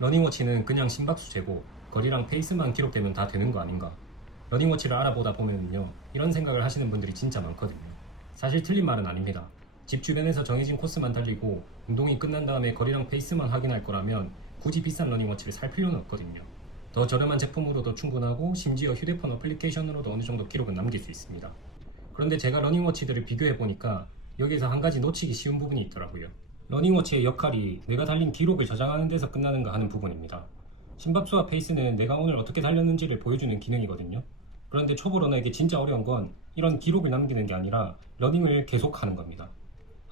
러닝워치는 그냥 심박수 재고 거리랑 페이스만 기록되면 다 되는 거 아닌가? 러닝워치를 알아보다 보면요, 이런 생각을 하시는 분들이 진짜 많거든요. 사실 틀린 말은 아닙니다. 집 주변에서 정해진 코스만 달리고 운동이 끝난 다음에 거리랑 페이스만 확인할 거라면 굳이 비싼 러닝워치를 살 필요는 없거든요. 더 저렴한 제품으로도 충분하고 심지어 휴대폰 어플리케이션으로도 어느 정도 기록은 남길 수 있습니다. 그런데 제가 러닝워치들을 비교해보니까 여기에서 한 가지 놓치기 쉬운 부분이 있더라고요. 러닝워치의 역할이 내가 달린 기록을 저장하는 데서 끝나는가 하는 부분입니다. 심박수와 페이스는 내가 오늘 어떻게 달렸는지를 보여주는 기능이거든요. 그런데 초보 러너에게 진짜 어려운 건 이런 기록을 남기는 게 아니라 러닝을 계속하는 겁니다.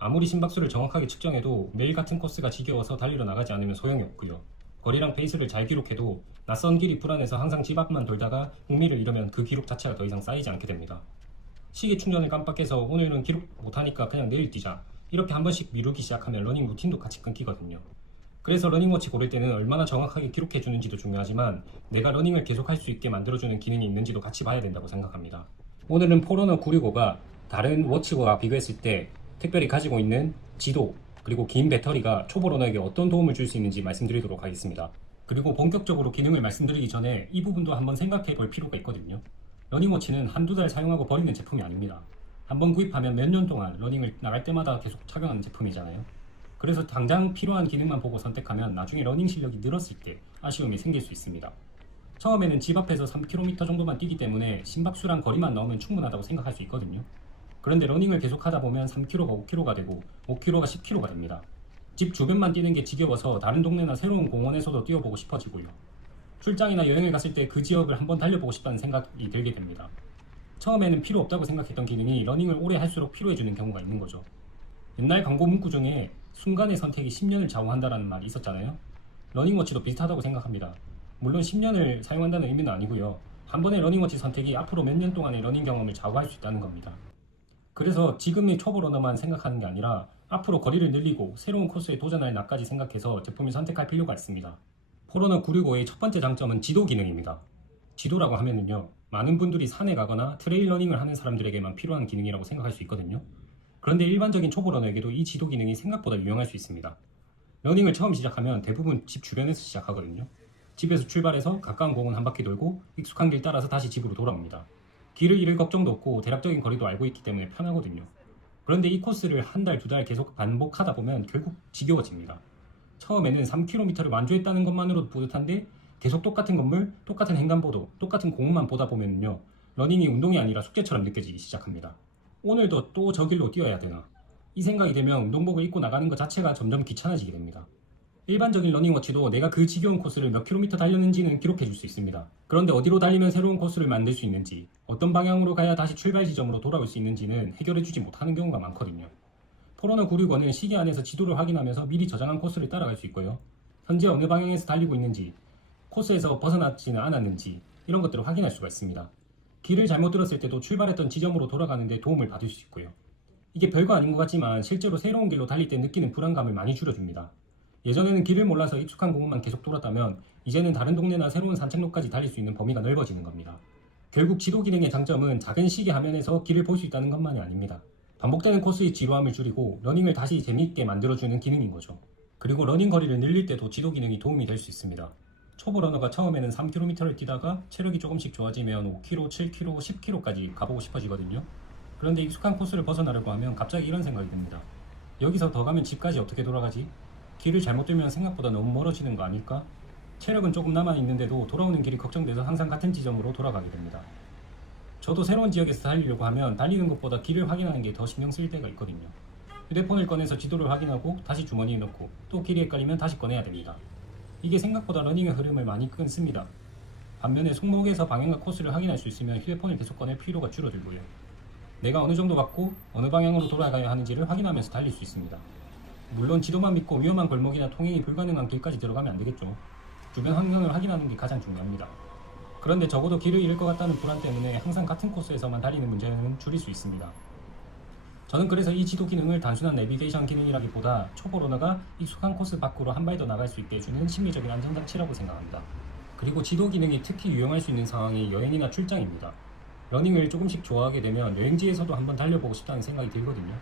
아무리 심박수를 정확하게 측정해도 매일 같은 코스가 지겨워서 달리러 나가지 않으면 소용이 없고요. 거리랑 페이스를 잘 기록해도 낯선 길이 불안해서 항상 집 앞만 돌다가 흥미를 잃으면 그 기록 자체가 더 이상 쌓이지 않게 됩니다. 시계 충전을 깜빡해서 오늘은 기록 못하니까 그냥 내일 뛰자, 이렇게 한 번씩 미루기 시작하면 러닝 루틴도 같이 끊기거든요. 그래서 러닝워치 고를 때는 얼마나 정확하게 기록해주는지도 중요하지만 내가 러닝을 계속할 수 있게 만들어주는 기능이 있는지도 같이 봐야 된다고 생각합니다. 오늘은 포러너 965가 다른 워치와 비교했을 때 특별히 가지고 있는 지도 그리고 긴 배터리가 초보 러너에게 어떤 도움을 줄 수 있는지 말씀드리도록 하겠습니다. 그리고 본격적으로 기능을 말씀드리기 전에 이 부분도 한번 생각해 볼 필요가 있거든요. 러닝워치는 한두 달 사용하고 버리는 제품이 아닙니다. 한번 구입하면 몇 년 동안 러닝을 나갈 때마다 계속 착용하는 제품이잖아요. 그래서 당장 필요한 기능만 보고 선택하면 나중에 러닝 실력이 늘었을 때 아쉬움이 생길 수 있습니다. 처음에는 집 앞에서 3km 정도만 뛰기 때문에 심박수랑 거리만 넣으면 충분하다고 생각할 수 있거든요. 그런데 러닝을 계속 하다 보면 3km가 5km가 되고 5km가 10km가 됩니다. 집 주변만 뛰는 게 지겨워서 다른 동네나 새로운 공원에서도 뛰어보고 싶어지고요. 출장이나 여행을 갔을 때 그 지역을 한번 달려보고 싶다는 생각이 들게 됩니다. 처음에는 필요 없다고 생각했던 기능이 러닝을 오래 할수록 필요해지는 경우가 있는 거죠. 옛날 광고 문구 중에 순간의 선택이 10년을 좌우한다라는 말이 있었잖아요. 러닝워치도 비슷하다고 생각합니다. 물론 10년을 사용한다는 의미는 아니고요. 한 번의 러닝워치 선택이 앞으로 몇 년 동안의 러닝 경험을 좌우할 수 있다는 겁니다. 그래서 지금의 초보 러너만 생각하는 게 아니라 앞으로 거리를 늘리고 새로운 코스에 도전할 나까지 생각해서 제품을 선택할 필요가 있습니다. 포러너 965의 첫 번째 장점은 지도 기능입니다. 지도라고 하면은요, 많은 분들이 산에 가거나 트레일 러닝을 하는 사람들에게만 필요한 기능이라고 생각할 수 있거든요. 그런데 일반적인 초보 러너에게도 이 지도 기능이 생각보다 유용할 수 있습니다. 러닝을 처음 시작하면 대부분 집 주변에서 시작하거든요. 집에서 출발해서 가까운 공원 한 바퀴 돌고 익숙한 길 따라서 다시 집으로 돌아옵니다. 길을 잃을 걱정도 없고 대략적인 거리도 알고 있기 때문에 편하거든요. 그런데 이 코스를 한 달, 두 달 계속 반복하다 보면 결국 지겨워집니다. 처음에는 3km를 완주했다는 것만으로도 뿌듯한데 계속 똑같은 건물, 똑같은 횡단보도, 똑같은 공원만 보다 보면요, 러닝이 운동이 아니라 숙제처럼 느껴지기 시작합니다. 오늘도 또 저 길로 뛰어야 되나? 이 생각이 들면 운동복을 입고 나가는 것 자체가 점점 귀찮아지게 됩니다. 일반적인 러닝워치도 내가 그 지겨운 코스를 몇 킬로미터 달렸는지는 기록해 줄 수 있습니다. 그런데 어디로 달리면 새로운 코스를 만들 수 있는지, 어떤 방향으로 가야 다시 출발 지점으로 돌아올 수 있는지는 해결해 주지 못하는 경우가 많거든요. 포러너 965는 시계 안에서 지도를 확인하면서 미리 저장한 코스를 따라갈 수 있고요. 현재 어느 방향에서 달리고 있는지, 코스에서 벗어나지는 않았는지 이런 것들을 확인할 수가 있습니다. 길을 잘못 들었을 때도 출발했던 지점으로 돌아가는 데 도움을 받을 수 있고요. 이게 별거 아닌 것 같지만 실제로 새로운 길로 달릴 때 느끼는 불안감을 많이 줄여줍니다. 예전에는 길을 몰라서 익숙한 공원만 계속 돌았다면 이제는 다른 동네나 새로운 산책로까지 달릴 수 있는 범위가 넓어지는 겁니다. 결국 지도 기능의 장점은 작은 시계 화면에서 길을 볼 수 있다는 것만이 아닙니다. 반복되는 코스의 지루함을 줄이고 러닝을 다시 재미있게 만들어주는 기능인 거죠. 그리고 러닝 거리를 늘릴 때도 지도 기능이 도움이 될 수 있습니다. 초보 러너가 처음에는 3km를 뛰다가 체력이 조금씩 좋아지면 5km, 7km, 10km까지 가보고 싶어지거든요. 그런데 익숙한 코스를 벗어나려고 하면 갑자기 이런 생각이 듭니다. 여기서 더 가면 집까지 어떻게 돌아가지? 길을 잘못 들면 생각보다 너무 멀어지는 거 아닐까? 체력은 조금 남아있는데도 돌아오는 길이 걱정돼서 항상 같은 지점으로 돌아가게 됩니다. 저도 새로운 지역에서 달리려고 하면 달리는 것보다 길을 확인하는 게 더 신경 쓸 때가 있거든요. 휴대폰을 꺼내서 지도를 확인하고 다시 주머니에 넣고 또 길이 헷갈리면 다시 꺼내야 됩니다. 이게 생각보다 러닝의 흐름을 많이 끊습니다. 반면에 손목에서 방향과 코스를 확인할 수 있으면 휴대폰을 계속 꺼낼 필요가 줄어들고요. 내가 어느 정도 갔고 어느 방향으로 돌아가야 하는지를 확인하면서 달릴 수 있습니다. 물론 지도만 믿고 위험한 골목이나 통행이 불가능한 길까지 들어가면 안 되겠죠. 주변 환경을 확인하는 게 가장 중요합니다. 그런데 적어도 길을 잃을 것 같다는 불안 때문에 항상 같은 코스에서만 달리는 문제는 줄일 수 있습니다. 저는 그래서 이 지도 기능을 단순한 내비게이션 기능이라기보다 초보 러너가 익숙한 코스 밖으로 한 발 더 나갈 수 있게 해주는 심리적인 안전장치라고 생각합니다. 그리고 지도 기능이 특히 유용할 수 있는 상황이 여행이나 출장입니다. 러닝을 조금씩 좋아하게 되면 여행지에서도 한번 달려보고 싶다는 생각이 들거든요.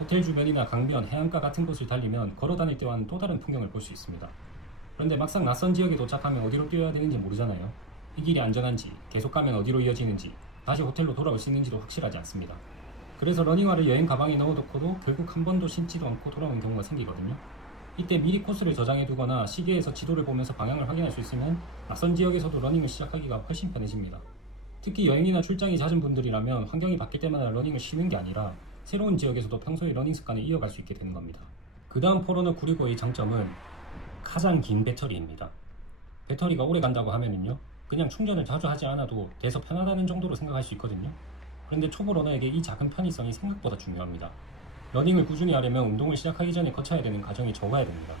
호텔 주변이나 강변, 해안가 같은 곳을 달리면 걸어 다닐 때와는 또 다른 풍경을 볼 수 있습니다. 그런데 막상 낯선 지역에 도착하면 어디로 뛰어야 되는지 모르잖아요. 이 길이 안전한지, 계속 가면 어디로 이어지는지, 다시 호텔로 돌아올 수 있는지도 확실하지 않습니다. 그래서 러닝화를 여행 가방에 넣어놓고도 결국 한 번도 신지도 않고 돌아오는 경우가 생기거든요. 이때 미리 코스를 저장해두거나 시계에서 지도를 보면서 방향을 확인할 수 있으면 낯선 지역에서도 러닝을 시작하기가 훨씬 편해집니다. 특히 여행이나 출장이 잦은 분들이라면 환경이 바뀔 때마다 러닝을 쉬는 게 아니라 새로운 지역에서도 평소의 러닝 습관을 이어갈 수 있게 되는 겁니다. 그 다음 포러너 965의 장점은 가장 긴 배터리입니다. 배터리가 오래 간다고 하면은요, 그냥 충전을 자주 하지 않아도 돼서 편하다는 정도로 생각할 수 있거든요. 그런데 초보 러너에게 이 작은 편의성이 생각보다 중요합니다. 러닝을 꾸준히 하려면 운동을 시작하기 전에 거쳐야 되는 과정이 적어야 됩니다.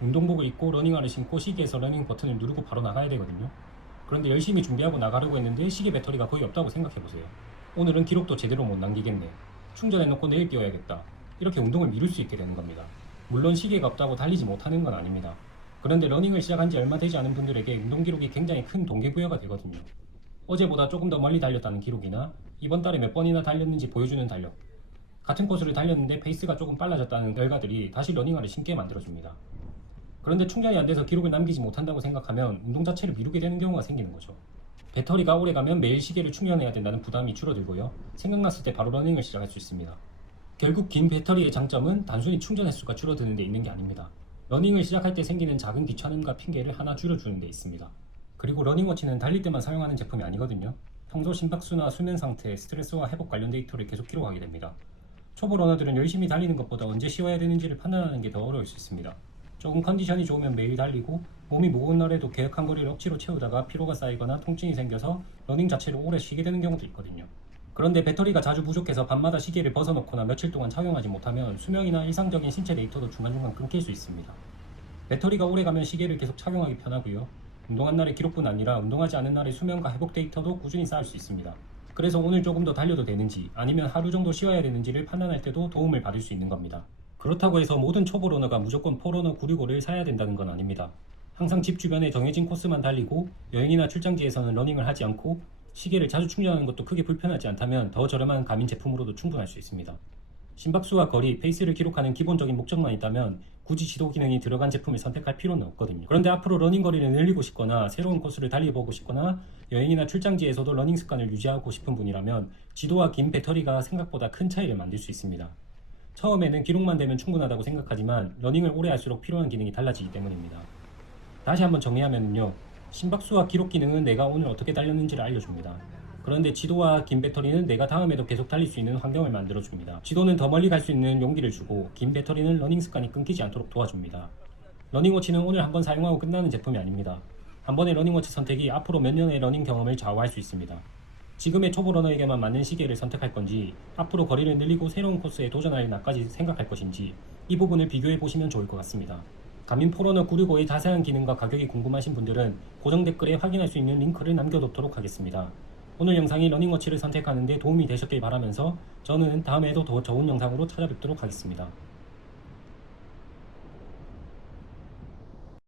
운동복을 입고 러닝화를 신고 시계에서 러닝 버튼을 누르고 바로 나가야 되거든요. 그런데 열심히 준비하고 나가려고 했는데 시계 배터리가 거의 없다고 생각해보세요. 오늘은 기록도 제대로 못 남기겠네. 충전해놓고 내일 뛰어야겠다. 이렇게 운동을 미룰 수 있게 되는 겁니다. 물론 시계가 없다고 달리지 못하는 건 아닙니다. 그런데 러닝을 시작한 지 얼마 되지 않은 분들에게 운동 기록이 굉장히 큰 동기부여가 되거든요. 어제보다 조금 더 멀리 달렸다는 기록이나 이번 달에 몇 번이나 달렸는지 보여주는 달력, 같은 코스를 달렸는데 페이스가 조금 빨라졌다는 결과들이 다시 러닝화를 신게 만들어줍니다. 그런데 충전이 안 돼서 기록을 남기지 못한다고 생각하면 운동 자체를 미루게 되는 경우가 생기는 거죠. 배터리가 오래 가면 매일 시계를 충전해야 된다는 부담이 줄어들고요. 생각났을 때 바로 러닝을 시작할 수 있습니다. 결국 긴 배터리의 장점은 단순히 충전 횟수가 줄어드는 데 있는 게 아닙니다. 러닝을 시작할 때 생기는 작은 귀찮음과 핑계를 하나 줄여주는 데 있습니다. 그리고 러닝워치는 달릴 때만 사용하는 제품이 아니거든요. 평소 심박수나 수면 상태, 스트레스와 회복 관련 데이터를 계속 기록하게 됩니다. 초보 러너들은 열심히 달리는 것보다 언제 쉬어야 되는지를 판단하는 게 더 어려울 수 있습니다. 조금 컨디션이 좋으면 매일 달리고 몸이 무거운 날에도 계획한 거리를 억지로 채우다가 피로가 쌓이거나 통증이 생겨서 러닝 자체를 오래 쉬게 되는 경우도 있거든요. 그런데 배터리가 자주 부족해서 밤마다 시계를 벗어놓거나 며칠 동안 착용하지 못하면 수명이나 일상적인 신체 데이터도 중간중간 끊길 수 있습니다. 배터리가 오래가면 시계를 계속 착용하기 편하고요. 운동한 날의 기록뿐 아니라 운동하지 않은 날의 수면과 회복 데이터도 꾸준히 쌓을 수 있습니다. 그래서 오늘 조금 더 달려도 되는지 아니면 하루 정도 쉬어야 되는지를 판단할 때도 도움을 받을 수 있는 겁니다. 그렇다고 해서 모든 초보 러너가 무조건 포러너 965를 사야 된다는 건 아닙니다. 항상 집 주변에 정해진 코스만 달리고 여행이나 출장지에서는 러닝을 하지 않고 시계를 자주 충전하는 것도 크게 불편하지 않다면 더 저렴한 가민 제품으로도 충분할 수 있습니다. 심박수와 거리, 페이스를 기록하는 기본적인 목적만 있다면 굳이 지도 기능이 들어간 제품을 선택할 필요는 없거든요. 그런데 앞으로 러닝 거리를 늘리고 싶거나 새로운 코스를 달려보고 싶거나 여행이나 출장지에서도 러닝 습관을 유지하고 싶은 분이라면 지도와 긴 배터리가 생각보다 큰 차이를 만들 수 있습니다. 처음에는 기록만 되면 충분하다고 생각하지만 러닝을 오래 할수록 필요한 기능이 달라지기 때문입니다. 다시 한번 정리하면요. 심박수와 기록 기능은 내가 오늘 어떻게 달렸는지를 알려줍니다. 그런데 지도와 긴 배터리는 내가 다음에도 계속 달릴 수 있는 환경을 만들어줍니다. 지도는 더 멀리 갈 수 있는 용기를 주고 긴 배터리는 러닝 습관이 끊기지 않도록 도와줍니다. 러닝워치는 오늘 한번 사용하고 끝나는 제품이 아닙니다. 한 번의 러닝워치 선택이 앞으로 몇 년의 러닝 경험을 좌우할 수 있습니다. 지금의 초보 러너에게만 맞는 시계를 선택할 건지 앞으로 거리를 늘리고 새로운 코스에 도전할 날까지 생각할 것인지 이 부분을 비교해 보시면 좋을 것 같습니다. 가민 포러너 965의 자세한 기능과 가격이 궁금하신 분들은 고정 댓글에 확인할 수 있는 링크를 남겨놓도록 하겠습니다. 오늘 영상이 러닝워치를 선택하는 데 도움이 되셨길 바라면서 저는 다음에도 더 좋은 영상으로 찾아뵙도록 하겠습니다.